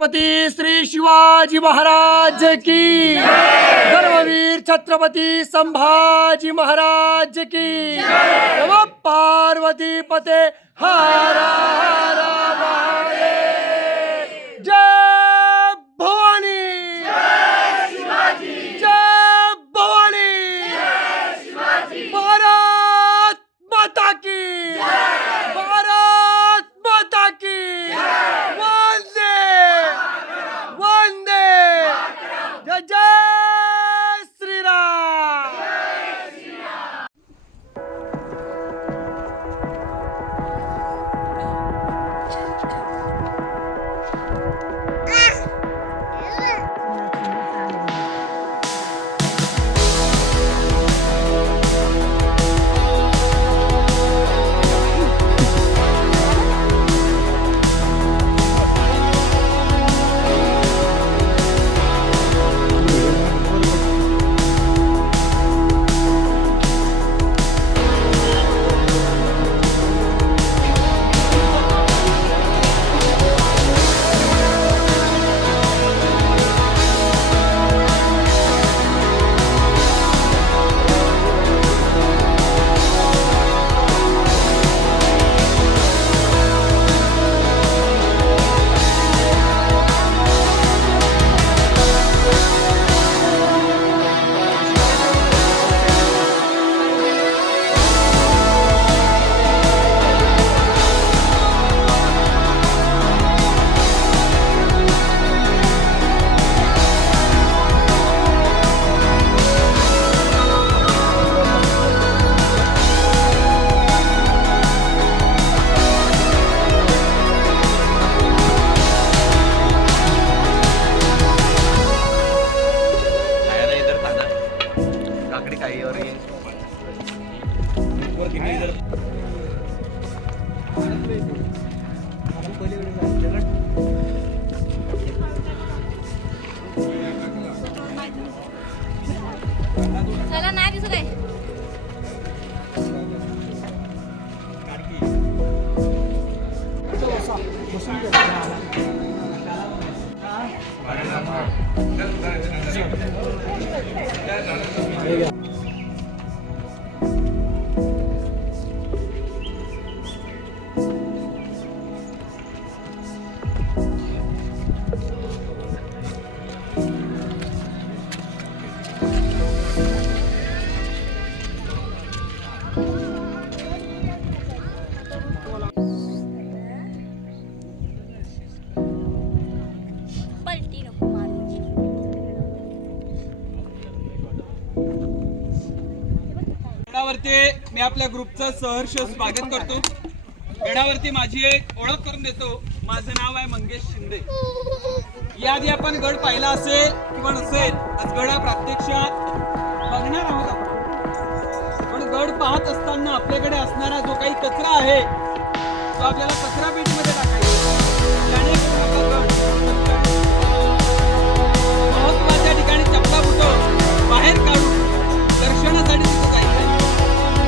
छत्रपती श्री शिवाजी महाराज की, धर्मवीर छत्रपती संभाजी महाराज की, नमः पार्वती पते हर हर महादेव। जय भवानी, जय शिवाजी, जय भवानी, जय शिवाजी। भारत माता की, भारत माता की, जय श्रीराम। चला नाही दिसत आहे. गडावरती मी आपल्या ग्रुपचं सहर्ष स्वागत करतो. गडावरती माझी एक ओळख करून देतो. माझं नाव आहे मंगेश शिंदे. याआधी आपण गड पाहिला असेल किंवा नसेल, आज गड प्रत्यक्षात बघणार आहोत आपण. पण गड पाहत असताना आपल्याकडे असणारा जो काही कचरा आहे तो आपल्याला कचरा पेटीमध्ये टाकायचा. जेणेकरून आपला गड महत्वाच्या ठिकाणी चपला बुटं बाहेर काढून दर्शनासाठी तिथं जायचं,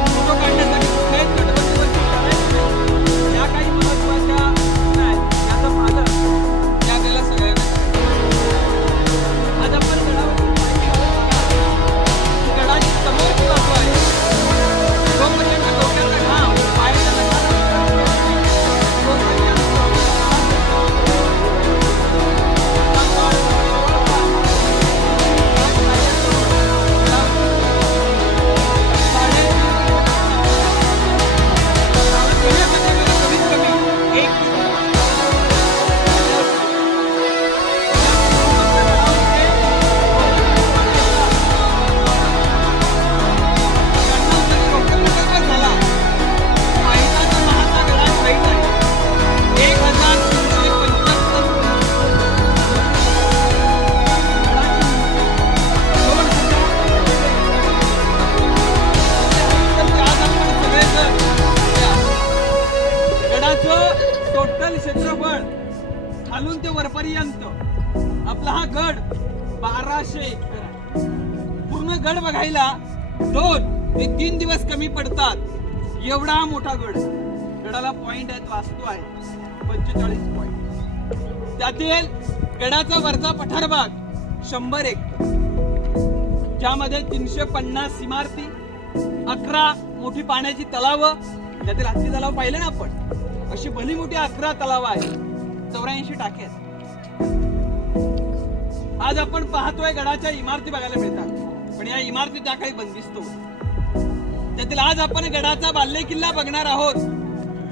फोटो काढण्यासाठी कुठल्याही तटबंदीवरती करायचं नाही. या काही महत्वाच्या सूचना आहेत, याचं पालन या आपल्याला सगळ्यांना करायचं. आज आपण गडाची समोरची बाजू आहे, जोपर्यंत डोक्याचा घाम पायाच्या नखाला तोपर्यंत क्षेत्रफळ खालून ते वरपर्यंत आपला हा गड 1200 एकर आहे. पूर्ण गड बघायला 2 ते 3 दिवस कमी पडतात एवढा हा मोठा गड. गडाला पॉइंट आहेत, वास्तू आहे 45 पॉइंट. त्यातील गडाचा वरचा पठार भाग 100 एकर, ज्यामध्ये 350 इमारती, 11 मोठी पाण्याची तलाव, त्यातील हत्ती तलाव पाहिले ना आपण, अशी भली मोठी 11 तलाव आहेत, 84 टाके आहेत. आज आपण पाहतोय गडाच्या इमारती बघायला मिळतात, पण या इमारती त्या काही बंदिस्त होत्या. त्यातील आज आपण गडाचा बाल्ले किल्ला बघणार आहोत.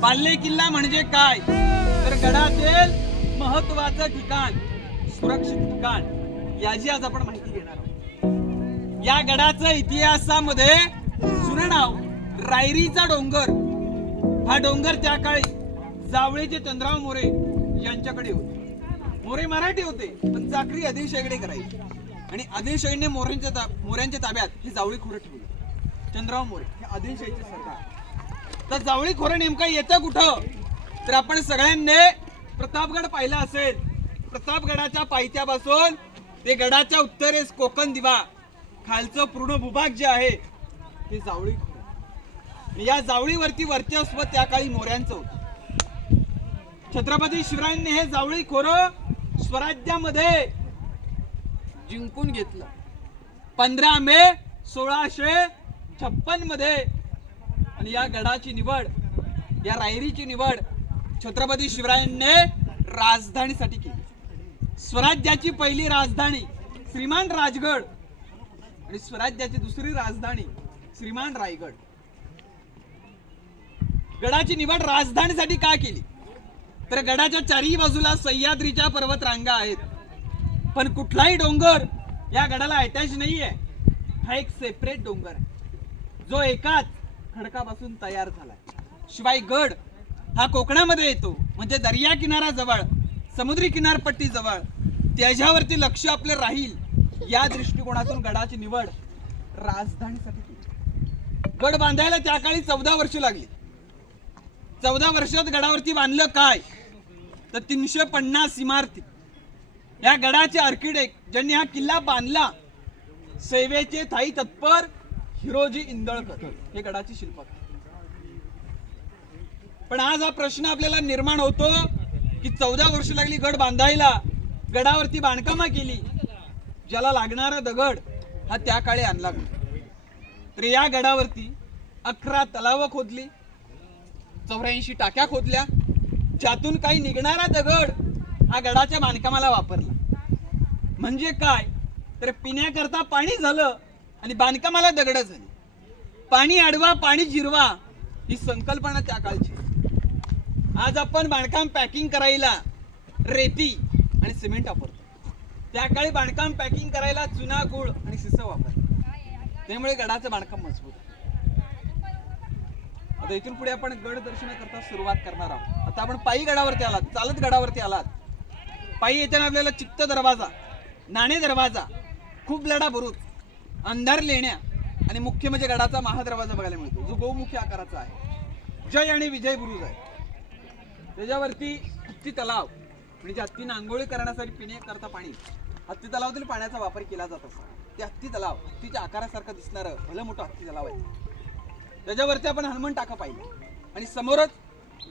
बाल्ले किल्ला म्हणजे काय, तर गडातील महत्वाचं ठिकाण, सुरक्षित ठिकाण, याची आज आपण माहिती घेणार आहोत. या गडाचं इतिहासामध्ये जुनं नाव रायरीचा डोंगर. हा डोंगर त्या काळी जावळीचे चंद्रराव मोरे यांच्याकडे होते. मोरे मराठी होते, पण चाकरी आदिलशाहीकडे करायची, आणि आदिलशाहीने मोऱ्यांच्या ताब्यात हे जावळी खोरं ठेवलं. चंद्रराव मोरे हे आदिलशाहीचे सरदार. तर जावळी खोरं नेमका येतं कुठं, तर आपण सगळ्यांनी प्रतापगड पाहिला असेल. प्रतापगडाच्या पायथ्यापासून ते गडाच्या उत्तरेस कोकण दिवा, खालचं पूर्ण भूभाग जे आहे ते जावळी खोरं. या जावळीवरती वर्चस्व त्या काळी मोऱ्यांचं होतं. छत्रपती शिवरायांनी हे जावळी खोरं स्वराज्यामध्ये जिंकून घेतलं. 15 मे 1656 मध्ये. आणि या गडाची निवड, या रायरीची निवड छत्रपती शिवरायांनी राजधानीसाठी केली. स्वराज्याची पहिली राजधानी श्रीमान राजगड आणि स्वराज्याची दुसरी राजधानी श्रीमान रायगड. गडाची निवड राजधानीसाठी का केली, तर गडाच्या चारही बाजूला सह्याद्रीच्या पर्वत रांगा आहेत, पण कुठलाही डोंगर या गडाला अटॅच नाहीये. हा एक सेपरेट डोंगर आहे, जो एकाच खडकापासून तयार झालाय. शिवाय गड हा कोकणामध्ये येतो, म्हणजे दर्या किनारा जवळ, समुद्री किनारपट्टी जवळ, त्याच्यावरती लक्ष आपले राहील, या दृष्टिकोनातून गडाची निवड राजधानीसाठी केली. गड बांधायला त्या काळी 14 वर्ष लागली. 14 वर्षात गडावरती बांधलं काय, तर 350 इमारती. या गडाचे आर्किटेक्ट ज्यांनी हा किल्ला बांधला, सेवेचे थाई तत्पर हिरोजी इंदळकर हे गडाचे शिल्पकार. पण आज हा प्रश्न आपल्याला निर्माण होतो की 14 वर्ष लागली गड बांधायला, गडावरती बांधकामा केली, ज्याला लागणारा दगड हा त्या काळी आणला. तर या गडावरती 11 तलाव खोदली, 84 टाक्या खोदल्या, ज्यातून काही निघणारा दगड हा गडाच्या बांधकामाला वापरला. म्हणजे काय, तर पिण्याकरता पाणी झालं आणि बांधकामाला दगड झाली. पाणी अडवा पाणी जिरवा ही संकल्पना त्या काळची. आज आपण बांधकाम पॅकिंग करायला रेती आणि सिमेंट वापरतो, त्या काळी बांधकाम पॅकिंग करायला चुना, गुळ आणि शिसं वापरतो. त्यामुळे गडाचं बांधकाम मजबूत आहे. आता इथून पुढे आपण गड दर्शनाकरता सुरुवात करणार आहोत. आता आपण पायी गडावरती आलात, चालत गडावरती आलात. पायी येताना आपल्याला चित्त दरवाजा, नाणे दरवाजा, खूप लढा बुरुज, अंधार लेण्या आणि मुख्य म्हणजे गडाचा महादरवाजा बघायला मिळतो, जो बहुमुखी आकाराचा आहे. जय आणि विजय बुरुज आहे. त्याच्यावरती हत्ती तलाव, म्हणजे हत्तीनं आंघोळी करण्यासाठी पिण्याकरता पाणी, हत्ती तलावातील पाण्याचा वापर केला जात असतो. ते हत्ती तलाव, हत्तीच्या आकारासारखं दिसणारं भलं मोठं हत्ती तलाव आहे. त्याच्यावरती आपण हनुमान टाका पाहिजे, आणि समोरच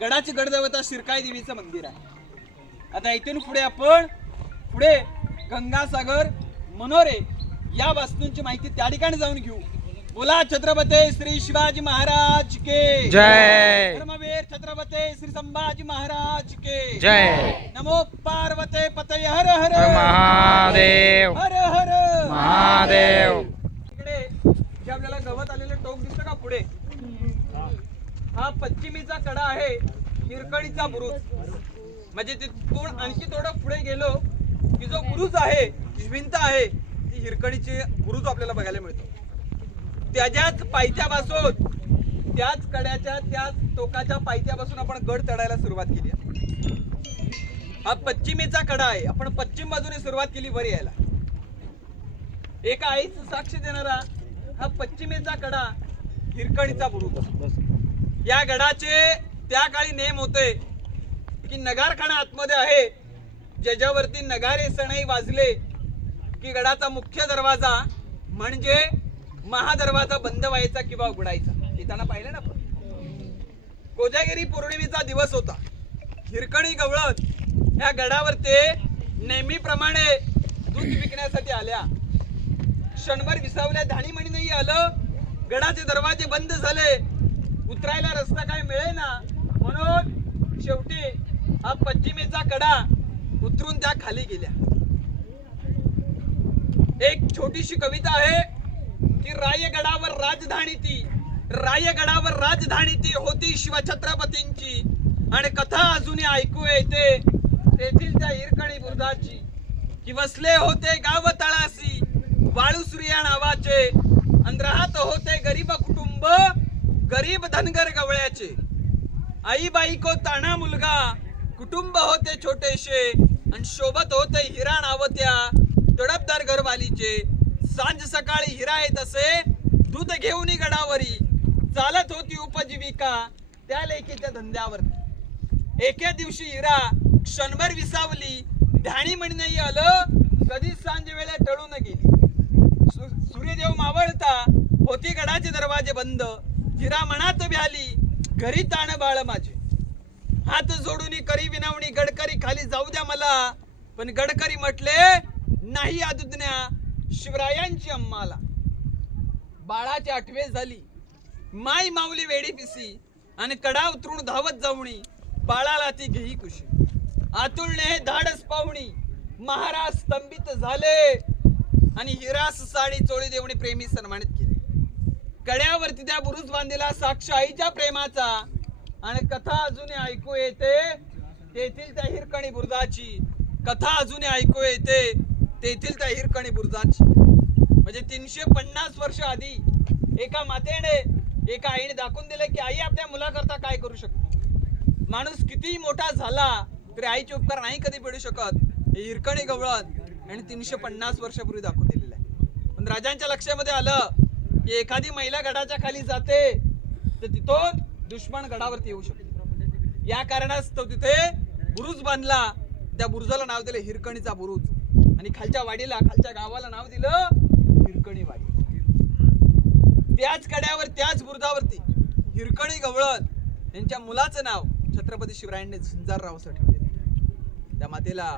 गडाची गडदेवता शिरकाई देवीचं मंदिर आहे. आता इथून पुढे आपण गंगासागर, मनोरे या वास्तूंची माहिती त्या ठिकाणी जाऊन घेऊ. बोला छत्रपती श्री शिवाजी महाराज के जय. धर्मवीर छत्रपती श्री संभाजी महाराज के जय. नमो पार्वते पतये हर हर महादेव. हर हर महादेव. इकडे जे आपल्याला गवत आलेलं टोक दिसतं का पुढे, हा पश्चिमेचा कडा आहे हिरकणीचा बुरुज. म्हणजे तिथून आणखी थोडं पुढे गेलो की जो बुरुज आहे, भिंत आहे, ती हिरकणीचे बुरुज आपल्याला बघायला मिळतो. त्याच्याच पायथ्यापासून, त्याच कड्याच्या, त्याच टोकाच्या पायथ्यापासून आपण गड चढायला सुरुवात केली. हा पश्चिमेचा कडा आहे. आपण पश्चिम बाजूने सुरुवात केली वर यायला. एका आईच साक्ष देणारा हा पश्चिमेचा कडा हिरकणीचा बुरुज. या गडाचे त्या काळी नेम होते की नगारखाना आतमध्ये आहे, ज्याच्यावरती नगारे सणई वाजले की गडाचा मुख्य दरवाजा म्हणजे महादरवाजा बंद व्हायचा किंवा उघडायचा. येताना पाहिलं ना आपण. कोजागिरी पौर्णिमेचा दिवस होता. हिरकणी गवळण या गडावर ते नेहमीप्रमाणे दूध विकण्यासाठी आल्या. क्षणभर विसावल्या, धाणीमणी नाही आलं. गडाचे दरवाजे बंद झाले, उतरायला रस्ता काय मिळेना. म्हणून शेवटी हा पश्चिमेचा कडा उतरून त्या खाली गेल्या. एक छोटीशी कविता आहे की रायगडावर राजधानी ती, रायगडावर राजधानी ती होती शिवछत्रपतींची, आणि कथा अजूनही ऐकू येते तेथील त्या हिरकणी बुरुजाची, की वसले होते गाव तळासी वाळूसुरी या नावाचे, आणि राहत होते गरीब कुटुंब गरीब धनगर गवळ्याचे. आई बाईको ताणा मुलगा कुटुंब होते छोटेशे, आणि शोभत होते हिरा नाव त्या तडपदार घरवालीचे. सांज सकाळी हिरा येत असे दूध घेऊन गडावरी, चालत होती उपजीविका त्या लेकीच्या धंद्यावरती. एके दिवशी हिरा क्षणभर विसावली, ढाणी म्हणी नाही आलं, कधी सांज वेळा टळून गेली. सूर्यदेव मावळता होती गडाचे दरवाजे बंद. हिरा मनात भ्याली, घरी ताण बाळ माझे. हात जोडून करी विनवणी, गडकरी खाली जाऊ द्या मला. पण गडकरी म्हटले नाही आदुज्ञा शिवरायांची अम्माला. बाळाची आठवे झाली, माई माऊली वेडी पिसी, आणि कडा उतरून धावत जाऊणी बाळाला ती घेई कुशी. आतुरने हे धाडस पाहुणी महाराज स्तंभित झाले, आणि हिरास साडी चोळी देवणी प्रेमी सन्मानित केले. कड्यावरती त्या बुरुज बांधलेला साक्ष आईच्या प्रेमाचा, आणि कथा अजूनही ऐकू येते तेथील त्या हिरकणी बुरुजाची. कथा अजूनही ऐकू येते तेथील त्या हिरकणी बुरुजाची. म्हणजे 350 वर्ष आधी एका मातेने एका आईने दाखवून दिले की आई आपल्या मुलाकरता काय करू शकते. माणूस कितीही मोठा झाला तरी आईचे उपकार नाही कधी फेडू शकत. हे हिरकणी गवळण आणि 350 वर्षापूर्वी दाखवून दिलेलं आहे. पण राजांच्या लक्षामध्ये आलं की एखादी महिला गडाच्या खाली जाते तर तिथून दुश्मन गडावरती येऊ शकतो. या कारणास्तव तिथे बुरुज बांधला. त्या बुरुजाला नाव दिलं हिरकणीचा बुरुज, आणि खालच्या वाडीला, खालच्या गावाला नाव दिलं हिरकणी वाडी. त्याच कड्यावर त्याच बुरुजावरती हिरकणी गवळण यांच्या मुलाचं नाव छत्रपती शिवरायांनी झुंजारराव असं ठेवलेलं. त्या मातेला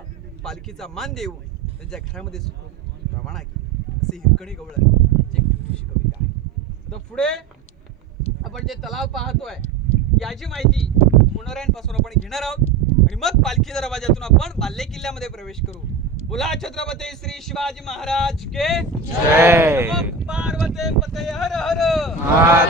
पालखीचा मान देऊन त्यांच्या घरामध्ये रवाना केली. असे हिरकणी गवळण यांची एक छोटीशी कविता आहे. तर पुढे आपण जे तलाव पाहतोय याची माहिती पुनरायांपासून आपण घेणार आहोत, आणि मग पालखी दरवाजातून आपण बाल्ले किल्ल्यामध्ये प्रवेश करू. बोला छत्रपती श्री शिवाजी महाराज के जय. नमः पार्वती पते हर हर.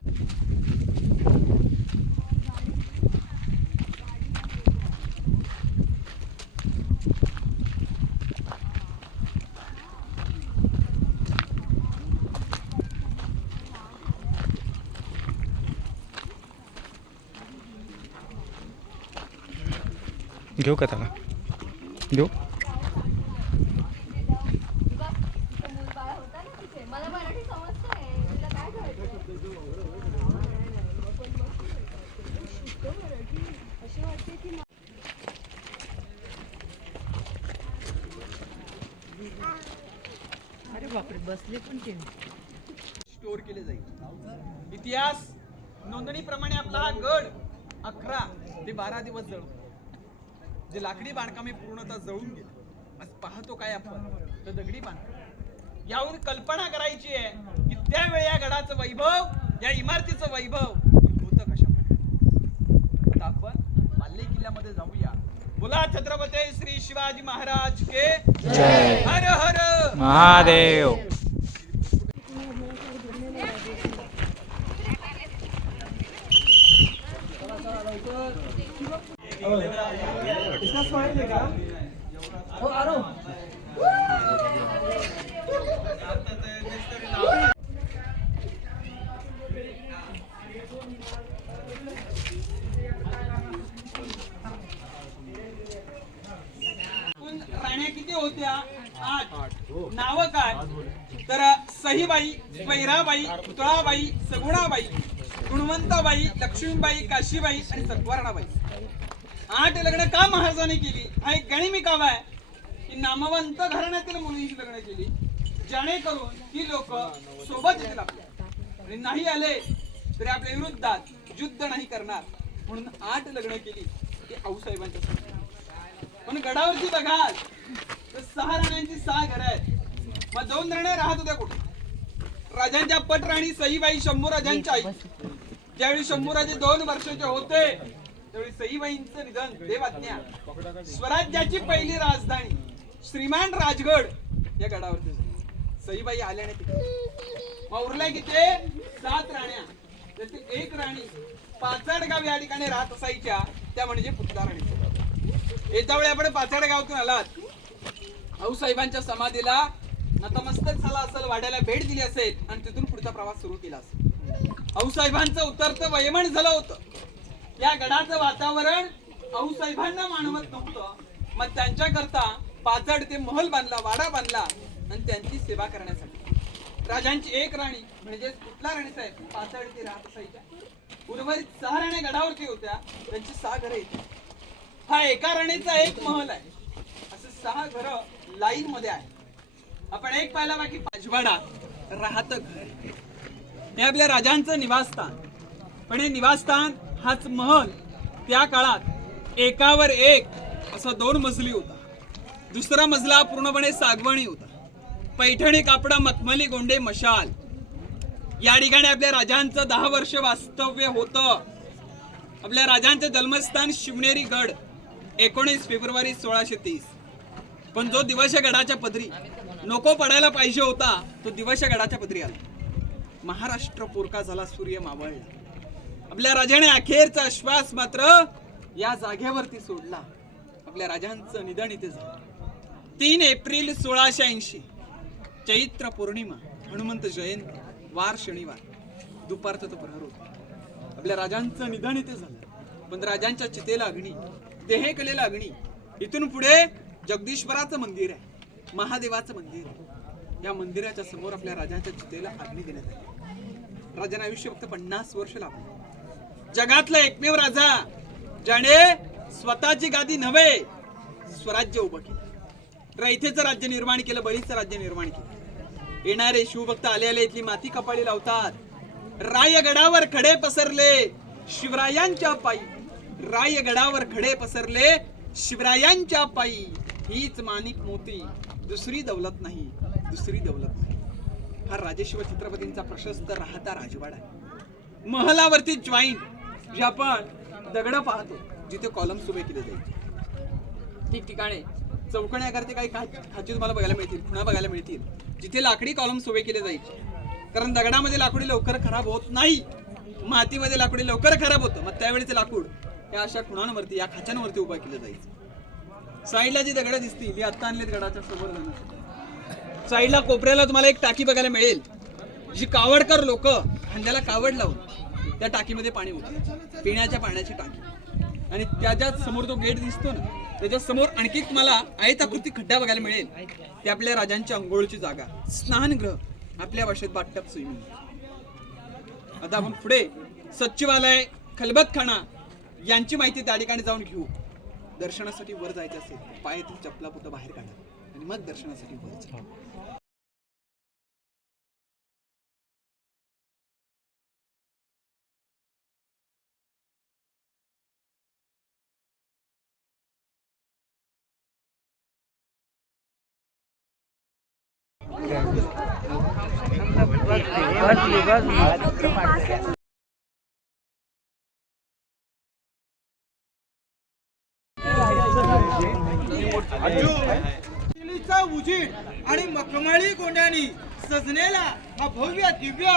घेऊ का त्याला घेऊ. मला मराठी समजतंय, तुला काय करायचं. अशी वाटते की अरे बापरे, बसले पण ते स्टोअर केले जाईल. इतिहास नोंदणीप्रमाणे आपला हा गड 11 ते 12 दिवस जळून, जे लाकडी बांधकामे पूर्णतः जळून गेले. आज पाहतो काय आपण तर दगडी बांधकाम. यावरून कल्पना करायची आहे की त्यावेळी या गडाचं वैभव, या इमारतीचं वैभव होतं कशा प्रकारे. आता आपण बाल्ले किल्ल्यामध्ये जाऊया. बोला छत्रपती श्री शिवाजी महाराज के जय. हर हर महादेव. राण्या किती होत्या? 8. नाव काय तर सहीबाई, स्वैराबाई, पुतळाबाई, सगुणाबाई, गुणवंताबाई, लक्ष्मीबाई, काशीबाई आणि सत्वारणाबाई 8 लग्न का महाराजांनी केली हा एक गणिमी कावा आहे की नामवंत घराण्यातील मुलींची लग्न केली जेणेकरून ही लोक सोबत येतील आपल्या आणि नाही आले तरी आपल्या विरुद्धात युद्ध नाही करणार म्हणून 8 लग्न केली ती आऊसाहेबांच्या समोर. पण गडावरती बघाल तर 6 राण्यांची 6 घरं आहेत मग 2 राण्या राहत होत्या कुठे? राजांच्या पटराणी सईबाई शंभूराजांच्या आई. ज्यावेळी शंभूराजे 2 वर्षाचे होते त्यावेळी सईबाईंचं निधन देवाज्ञा. स्वराज्याची पहिली राजधानी श्रीमान राजगड या गडावरती झाली. सईबाई आल्याने तिकडे मग उरलाय किती 7 राण्या. त्यातील एक राणी पाचाडगाव या ठिकाणी राहत असायच्या त्या म्हणजे पुतला राणी. एका वेळी आपण पाचाडगावतून आलात आऊसाहेबांच्या समाधीला नतमस्तक झाला असेल वाड्याला भेट दिली असेल आणि तिथून पुढचा प्रवास सुरू केला असेल. आऊसाहेबांचं उतरतं वयमन झालं होतं. या गडाचं वातावरण आऊसाहेबांना मानवत नव्हतं. मग त्यांच्याकरता पाचड ते महल बांधला वाडा बांधला आणि त्यांची सेवा करण्यासाठी. राजांची एक राणी म्हणजे कुठला राणी साहेब पाचड ते राहत असायच्या. उर्वरित 6 राण्या गडावरती होत्या त्यांची 6 घरं येते. हा एका राणीचा एक महल आहे. असं 6 घरं लाईन मध्ये आहे. आपण एक पाहिला बाकी पाचवाडा राहत घर हे आपल्या राजांचं निवासस्थान. पण हे निवासस्थान हाच महल त्या काळात एकावर एक असा 2 मजली होता. दुसरा मजला पूर्णपणे सागवानी होता. पैठणी कापडा मखमली गोंडे मशाल. या ठिकाणी आपल्या राजांचं 10 वर्ष वास्तव्य होतं. आपल्या राजांचे जन्मस्थान शिवनेरी गड 19 फेब्रुवारी 1630. पण जो दिवस या गडाच्या पदरी नको पडायला पाहिजे होता तो दिवस या गडाच्या पदरी आला. महाराष्ट्र पोरका झाला सूर्य मावळला. आपल्या राजाने अखेरचा श्वास मात्र या जागेवरती सोडला. आपल्या राजांचं निधन इथे झालं 3 एप्रिल 1680 चैत्र पौर्णिमा हनुमंत जयंती वार शनिवार दुपारचा तो प्रहर होता. आपल्या राजांचं निधन इथे झालं. पण राजांच्या चितेला अग्नी देहेकलेला अग्नी. इथून पुढे जगदीश्वराचं मंदिर आहे महादेवाचं मंदिर आहे. या मंदिराच्या समोर आपल्या राजांच्या चितेला अग्नी देण्यात आली. राजांना आयुष्य फक्त 50 वर्ष लागलं. जगातला एकमेव राजा ज्याने स्वतःची गादी नव्हे स्वराज्य उभं केलं. रयतेचं राज्य निर्माण केलं बळीचं राज्य निर्माण केलं. येणारे शिवभक्त आले आले इथली माती कपाळी लावतात. रायगडावर खडे पसरले शिवरायांच्या पायी. रायगडावर खडे पसरले शिवरायांच्या पायी. हीच माणिक मोती दुसरी दौलत नाही दुसरी दौलत नाही. हा राजेशिव छत्रपतींचा प्रशस्त राहता राजवाडा आहे. महलावरती जॉईंट जे आपण दगड पाहतो जिथे कॉलम्स उभे केले जाईल ठिकठिकाणी चौकण्याकरता काही खाची तुम्हाला बघायला मिळतील खुणा बघायला मिळतील जिथे लाकडी कॉलम्स उभे केले जायचे. कारण दगडामध्ये लाकडी लवकर खराब होत नाही. मातीमध्ये लाकडी लवकर खराब होतं. मग त्यावेळेचे लाकूड या अशा खुणांवरती या खाच्यांवरती उभा केलं जायचं. साईडला जी दगड दिसतील ती आत्ता आणलीत गडाच्या समोर जाणार. साईडला कोपऱ्याला तुम्हाला एक टाकी बघायला मिळेल जी कावडकर लोक खांद्याला कावड लावून त्या टाकीमध्ये पाणी होतं पिण्याच्या पाण्याची टाकी. आणि त्याच्या समोर तो गेट दिसतो ना त्याच्या समोर आणखी तुम्हाला आयताकृती खड्डा बघायला मिळेल. ते आपल्या राजांच्या अंघोळची जागा स्नानगृह आपल्या भाषेत बाथटब स्विमिंग. आता आपण पुढे सचिवालय खलबतखाना यांची माहिती त्या ठिकाणी जाऊन घेऊ. दर्शनासाठी वर जायचं असेल पायातील चपला पुढे बाहेर काढा आणि मग दर्शनासाठी वर जा. उजीड आणि मखमली गोंड्यानी सजलेला हा भव्य दिव्य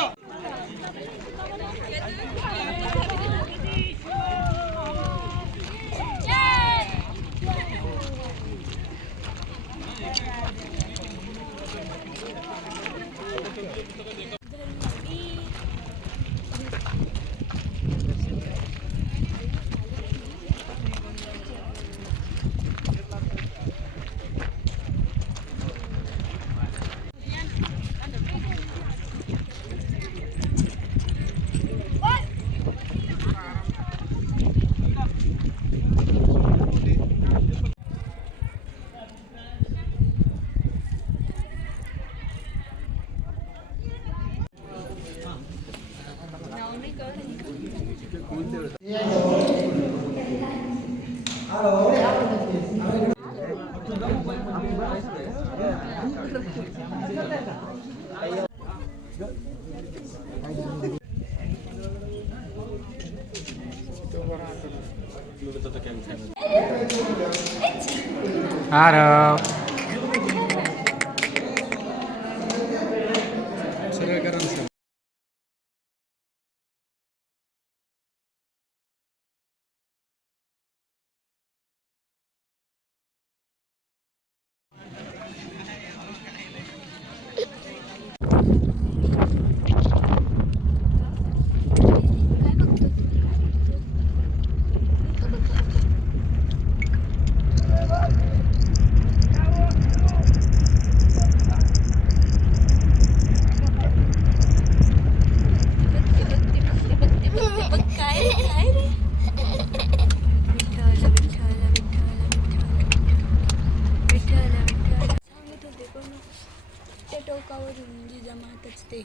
आरव टोकावरून जिजामाताच ते